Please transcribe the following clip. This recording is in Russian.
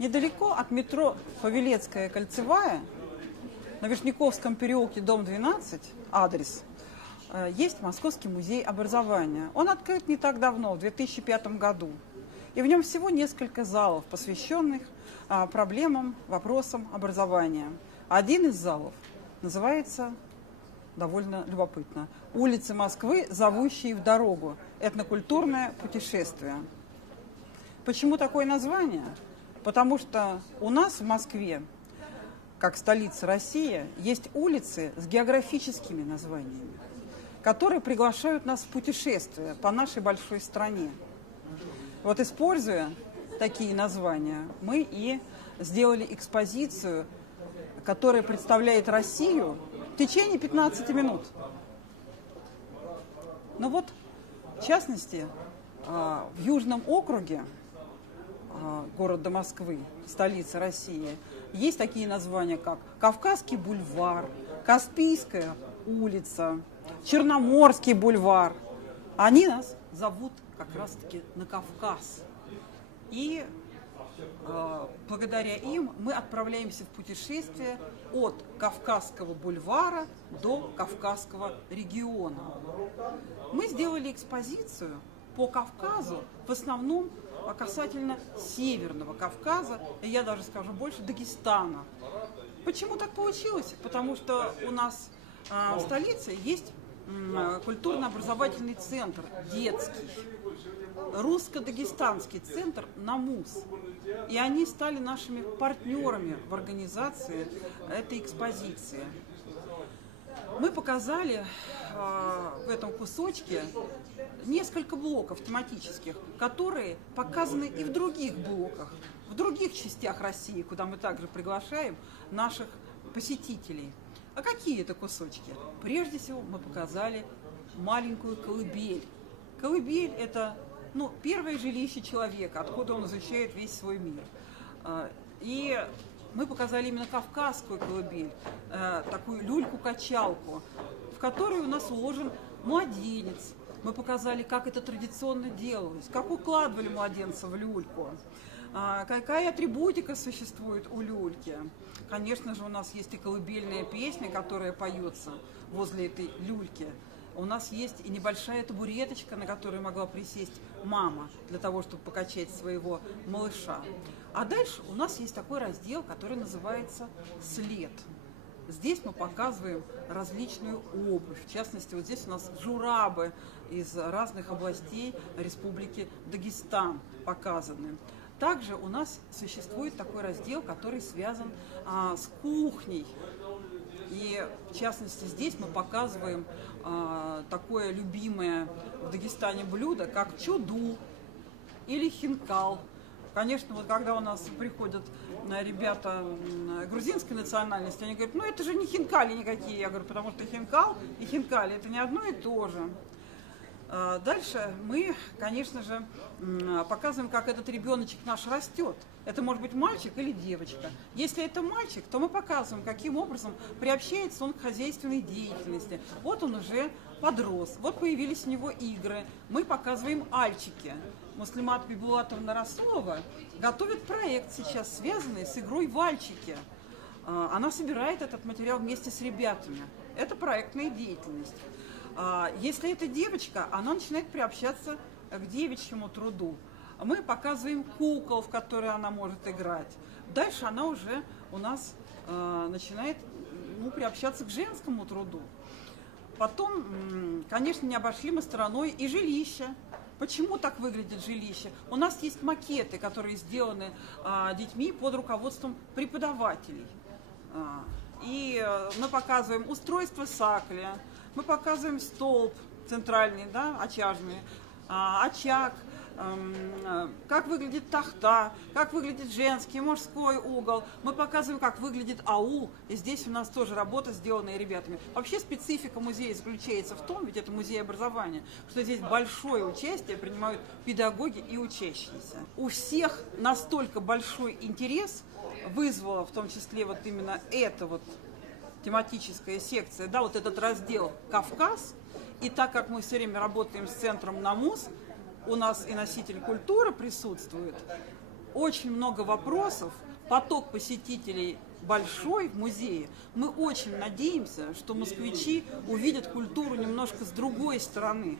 Недалеко от метро Павелецкая кольцевая, на Вишняковском переулке, дом 12, адрес, есть Московский музей образования. Он открыт не так давно, в 2005 году. И в нем всего несколько залов, посвященных проблемам, вопросам образования. Один из залов называется довольно любопытно «Улицы Москвы, зовущие в дорогу. Этнокультурное путешествие». Почему такое название? Потому что у нас в Москве, как столица России, есть улицы с географическими названиями, которые приглашают нас в путешествие по нашей большой стране. Вот используя такие названия, мы и сделали экспозицию, которая представляет Россию в течение 15 минут. Ну вот, в частности, в Южном округе города Москвы, столицы России, есть такие названия, как Кавказский бульвар, Каспийская улица, Черноморский бульвар. Они нас зовут как раз-таки на Кавказ. И благодаря им мы отправляемся в путешествие от Кавказского бульвара до Кавказского региона. Мы сделали экспозицию по Кавказу, в основном касательно Северного Кавказа, и я даже скажу больше, Дагестана. Почему так получилось? Потому что у нас в столице есть культурно-образовательный центр, детский, русско-дагестанский центр «Намус». И они стали нашими партнерами в организации этой экспозиции. Мы показали в этом кусочке несколько блоков тематических, которые показаны и в других блоках, в других частях России, куда мы также приглашаем наших посетителей. А какие это кусочки? Прежде всего мы показали маленькую колыбель. Колыбель – это первое жилище человека, откуда он изучает весь свой мир. И мы показали именно кавказскую колыбель, такую люльку-качалку, в которой у нас уложен младенец. Мы показали, как это традиционно делалось, как укладывали младенца в люльку, какая атрибутика существует у люльки. Конечно же, у нас есть и колыбельная песня, которая поется возле этой люльки. У нас есть и небольшая табуреточка, на которую могла присесть мама для того, чтобы покачать своего малыша. А дальше у нас есть такой раздел, который называется «След». Здесь мы показываем различную обувь. В частности, вот здесь у нас джурабы из разных областей Республики Дагестан показаны. Также у нас существует такой раздел, который связан с кухней. И, в частности, здесь мы показываем такое любимое в Дагестане блюдо, как чуду или хинкал. Конечно, вот когда у нас приходят ребята грузинской национальности, они говорят, это же не хинкали никакие. Я говорю, потому что хинкал и хинкали – это не одно и то же. Дальше мы, конечно же, показываем, как этот ребеночек наш растет. Это может быть мальчик или девочка. Если это мальчик, то мы показываем, каким образом приобщается он к хозяйственной деятельности. Вот он уже подрос, вот появились у него игры. Мы показываем альчики. Муслимат Бибулатовна Расулова готовит проект сейчас, связанный с игрой в альчики. Она собирает этот материал вместе с ребятами. Это проектная деятельность. Если это девочка, она начинает приобщаться к девичьему труду. Мы показываем кукол, в которые она может играть. Дальше она уже у нас начинает приобщаться к женскому труду. Потом, конечно, не обошли мы стороной и жилище. Почему так выглядит жилище? У нас есть макеты, которые сделаны детьми под руководством преподавателей. И мы показываем устройство сакля, мы показываем столб центральный, очажный, очаг, как выглядит тахта, как выглядит женский, мужской угол. Мы показываем, как выглядит аул. И здесь у нас тоже работа, сделанная ребятами. Вообще специфика музея заключается в том, ведь это музей образования, что здесь большое участие принимают педагоги и учащиеся. У всех настолько большой интерес вызвала в том числе вот именно эта вот тематическая секция, вот этот раздел «Кавказ». И так как мы все время работаем с центром «Намус», у нас и носитель культуры присутствует, очень много вопросов, поток посетителей большой в музее. Мы очень надеемся, что москвичи увидят культуру немножко с другой стороны.